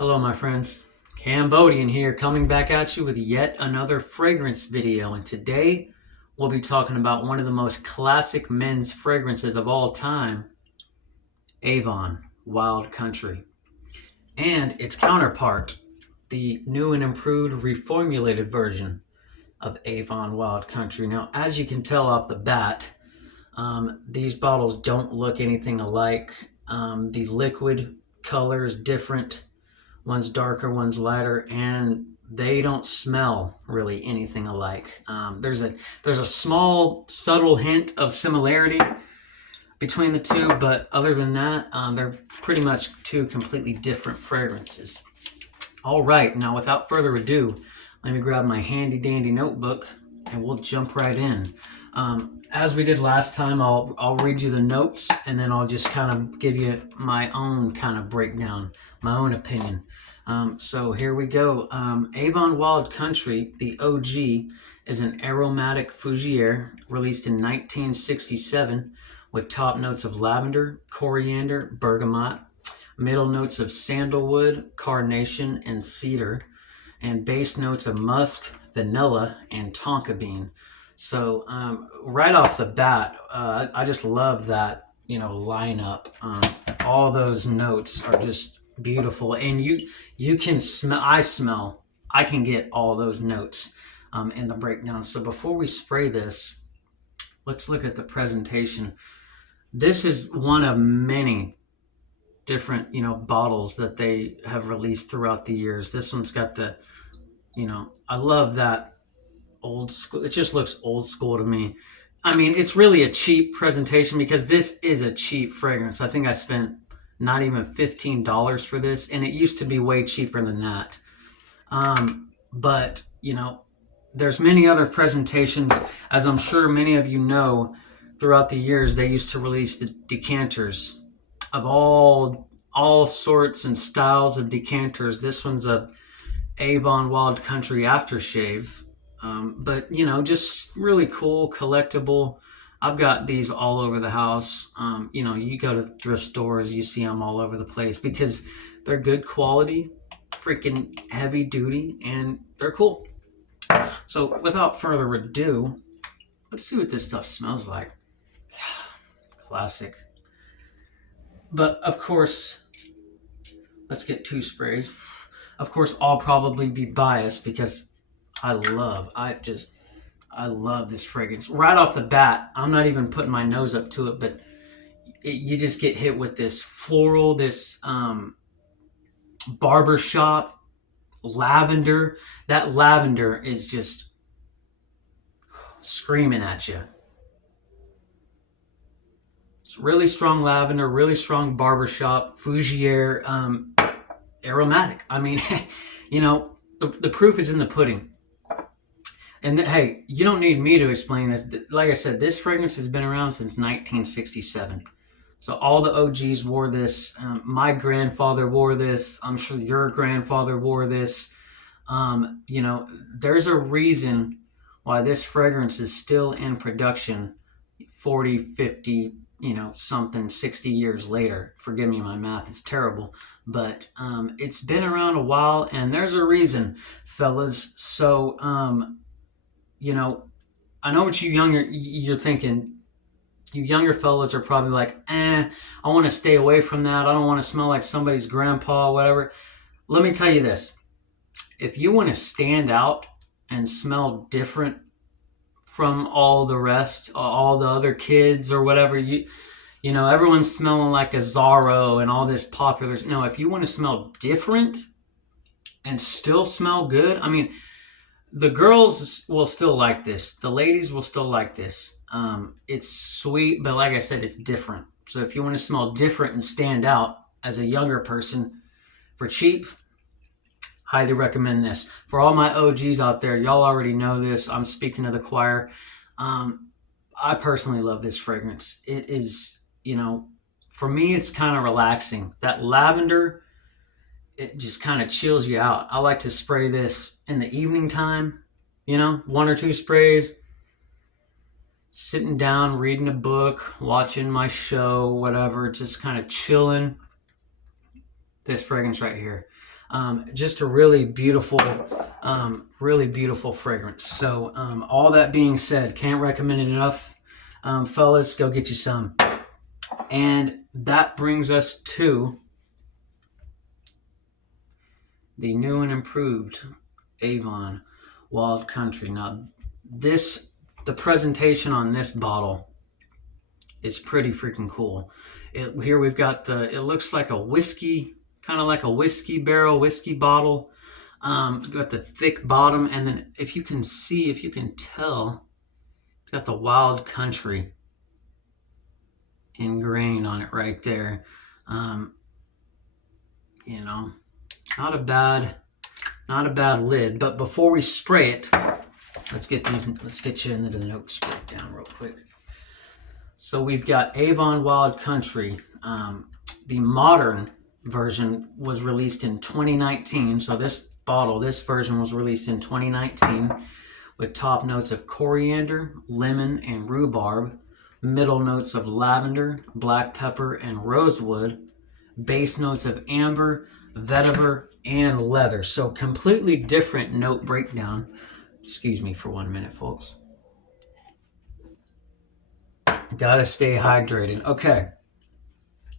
Hello, my friends. Cambodian here, coming back at you with yet another fragrance video. And today we'll be talking about one of the most classic men's fragrances of all time, AVON Wild Country, and its counterpart, the new and improved reformulated version of AVON Wild Country. Now, as you can tell off the bat, these bottles don't look anything alike. The liquid color is different. One's darker, one's lighter, and they don't smell really anything alike. There's a small, subtle hint of similarity between the two, but other than that, they're pretty much two completely different fragrances. All right, now without further ado, let me grab my handy dandy notebook and we'll jump right in. As we did last time, I'll read you the notes and then I'll just kind of give you my own kind of breakdown, my own opinion. So here we go. AVON Wild Country, the OG, is an aromatic fougere released in 1967 with top notes of lavender, coriander, bergamot, middle notes of sandalwood, carnation, and cedar, and base notes of musk, vanilla, and tonka bean. So right off the bat, I just love that, lineup. All those notes are just beautiful, and you can smell. I can get all those notes in the breakdown. So before we spray this, let's look at the presentation. This is one of many different, bottles that they have released throughout the years. This one's got the, I love that old school. It just looks old school to me. I mean, it's really a cheap presentation because this is a cheap fragrance. I think I spent not even $15 for this, and it used to be way cheaper than that. But, there's many other presentations, as I'm sure many of you know, throughout the years, they used to release the decanters of all sorts and styles of decanters. This one's a AVON Wild Country aftershave. But, just really cool, collectible. I've got these all over the house. You go to thrift stores, you see them all over the place because they're good quality, freaking heavy duty, and they're cool. So without further ado, let's see what this stuff smells like. Classic. But of course, let's get 2 sprays. Of course, I'll probably be biased because I love this fragrance. Right off the bat, I'm not even putting my nose up to it, but you just get hit with this floral, this barbershop lavender. That lavender is just screaming at you. It's really strong lavender, really strong barbershop, fougere, aromatic. I mean, the proof is in the pudding. And hey, you don't need me to explain this. Like I said, this fragrance has been around since 1967. So all the OGs wore this. My grandfather wore this. I'm sure your grandfather wore this. There's a reason why this fragrance is still in production 40, 50, something 60 years later. Forgive me, my math is terrible. But it's been around a while, and there's a reason, fellas. So, I know what you're thinking. You younger fellas are probably like, I want to stay away from that. I don't want to smell like somebody's grandpa, whatever. Let me tell you this. If you want to stand out and smell different from all the rest, all the other kids or whatever, everyone's smelling like a Zorro and all this popular. No, if you want to smell different and still smell good, I mean, the girls will still like this. The ladies will still like this. It's sweet, but like I said, it's different. So if you want to smell different and stand out as a younger person for cheap, highly recommend this. For all my OGs out there, y'all already know this. I'm speaking to the choir. I personally love this fragrance. It is, for me, it's kind of relaxing. That lavender, it just kind of chills you out. I like to spray this in the evening time, 1 or 2 sprays, sitting down, reading a book, watching my show, whatever, just kind of chilling. this fragrance right here. Just a really beautiful fragrance. So all that being said, can't recommend it enough. Fellas, go get you some. And that brings us to the new and improved AVON Wild Country. Now, the presentation on this bottle is pretty freaking cool. Here we've got it looks like a whiskey, kind of like a whiskey barrel, whiskey bottle. Got the thick bottom, and then if you can tell, it's got the Wild Country ingrained on it right there. You know, not a bad lid. But before we spray it, let's get you into the notes breakdown real quick. So we've got AVON Wild Country. The modern version was released in 2019. So this version was released in 2019 with top notes of coriander, lemon, and rhubarb, middle notes of lavender, black pepper, and rosewood, base notes of amber, vetiver, and leather. So completely different note breakdown. Excuse me for 1 minute, folks. Gotta stay hydrated. Okay.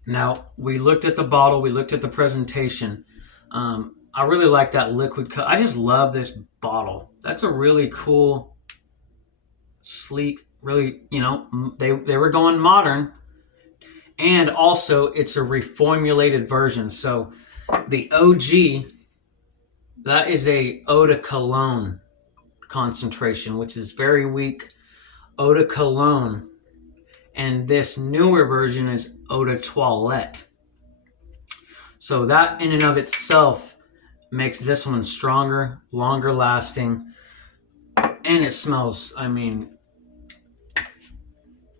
Now, we looked at the bottle. We looked at the presentation. I really like that liquid cut. I just love this bottle. That's a really cool, sleek, really, they were going modern. And also, it's a reformulated version. So, the OG, that is a eau de cologne concentration, which is very weak. Eau de cologne. And this newer version is eau de toilette. So that in and of itself makes this one stronger, longer lasting, and it smells,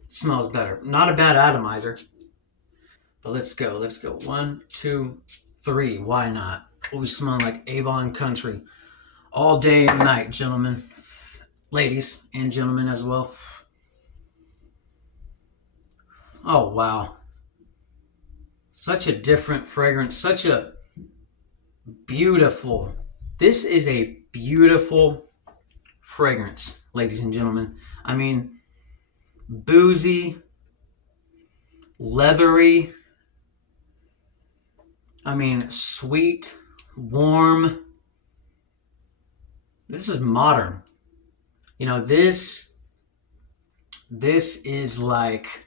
smells better. Not a bad atomizer. But let's go. 1, 2, 3. Why not? We smell like AVON Country all day and night, gentlemen. Ladies and gentlemen as well. Oh, wow. Such a different fragrance. Such a beautiful. This is a beautiful fragrance, ladies and gentlemen. Boozy, leathery. Sweet, warm. This is modern. This is like,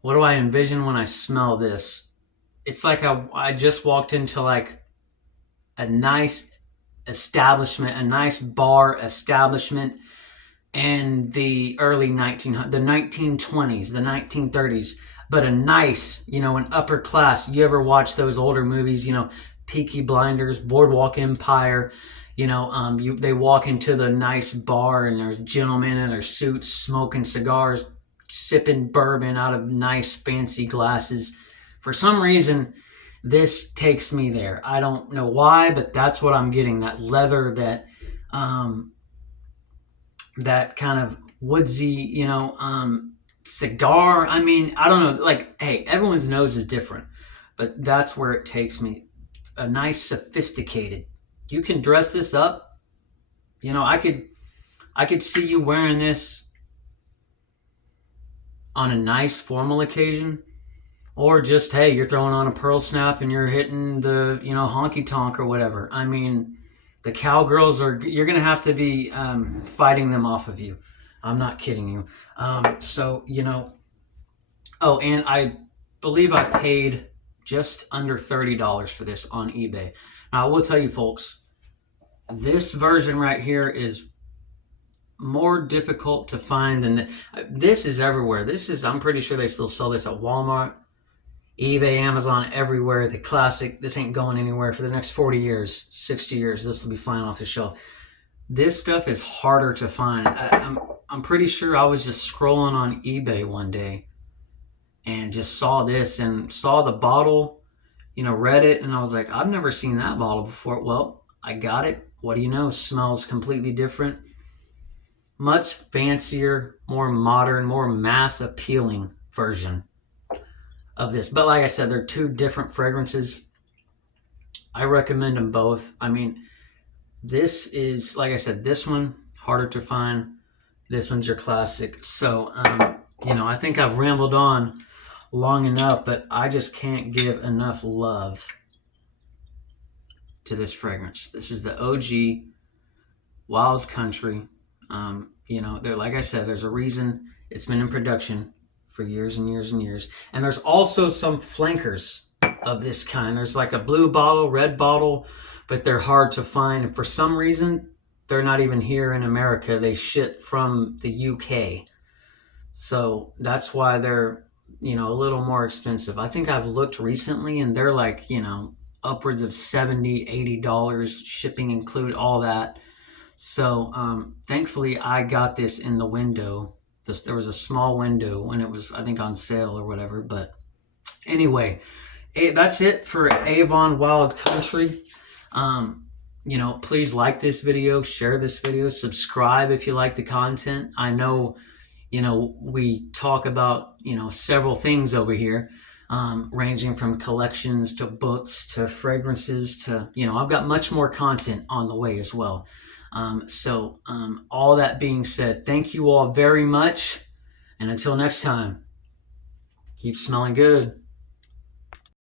what do I envision when I smell this? It's like I just walked into like a nice establishment, a nice bar establishment in the early 1920s, the 1930s, but a nice, an upper class. You ever watch those older movies, Peaky Blinders, Boardwalk Empire, they walk into the nice bar and there's gentlemen in their suits smoking cigars, sipping bourbon out of nice fancy glasses. For some reason, this takes me there. I don't know why, but that's what I'm getting. That leather, that kind of woodsy, cigar. I don't know. Like, hey, everyone's nose is different, but that's where it takes me. A nice, sophisticated. You can dress this up. I could see you wearing this on a nice formal occasion, or just, hey, you're throwing on a pearl snap and you're hitting the, honky tonk or whatever. The cowgirls you're going to have to be fighting them off of you. I'm not kidding you. Oh, and I believe I paid just under $30 for this on eBay. Now, I will tell you, folks, this version right here is more difficult to find than this is everywhere. I'm pretty sure they still sell this at Walmart, eBay, Amazon, everywhere. The classic, this ain't going anywhere for the next 40 years, 60 years. This will be flying off the shelf. This stuff is harder to find. I'm pretty sure I was just scrolling on eBay one day and just saw this and saw the bottle, read it, and I was like, I've never seen that bottle before. Well, I got it. What do you know? Smells completely different. Much fancier, more modern, more mass appealing version of this. But like I said, they're two different fragrances. I recommend them both. I mean, this is, like I said, this one harder to find. This one's your classic. So, I think I've rambled on long enough, but I just can't give enough love to this fragrance. This is the OG Wild Country. There, like I said, there's a reason it's been in production for years and years and years. And there's also some flankers of this kind. There's like a blue bottle, red bottle, but they're hard to find. And for some reason, they're not even here in America. They ship from the UK. So that's why they're, a little more expensive. I think I've looked recently and they're like, upwards of $70, $80, shipping include, all that. So thankfully I got this in the window. There was a small window when it was, I think, on sale or whatever. But anyway, that's it for AVON Wild Country. Please like this video, share this video, subscribe if you like the content. I know, we talk about, several things over here, ranging from collections to books to fragrances to, I've got much more content on the way as well. All that being said, thank you all very much. And until next time, keep smelling good.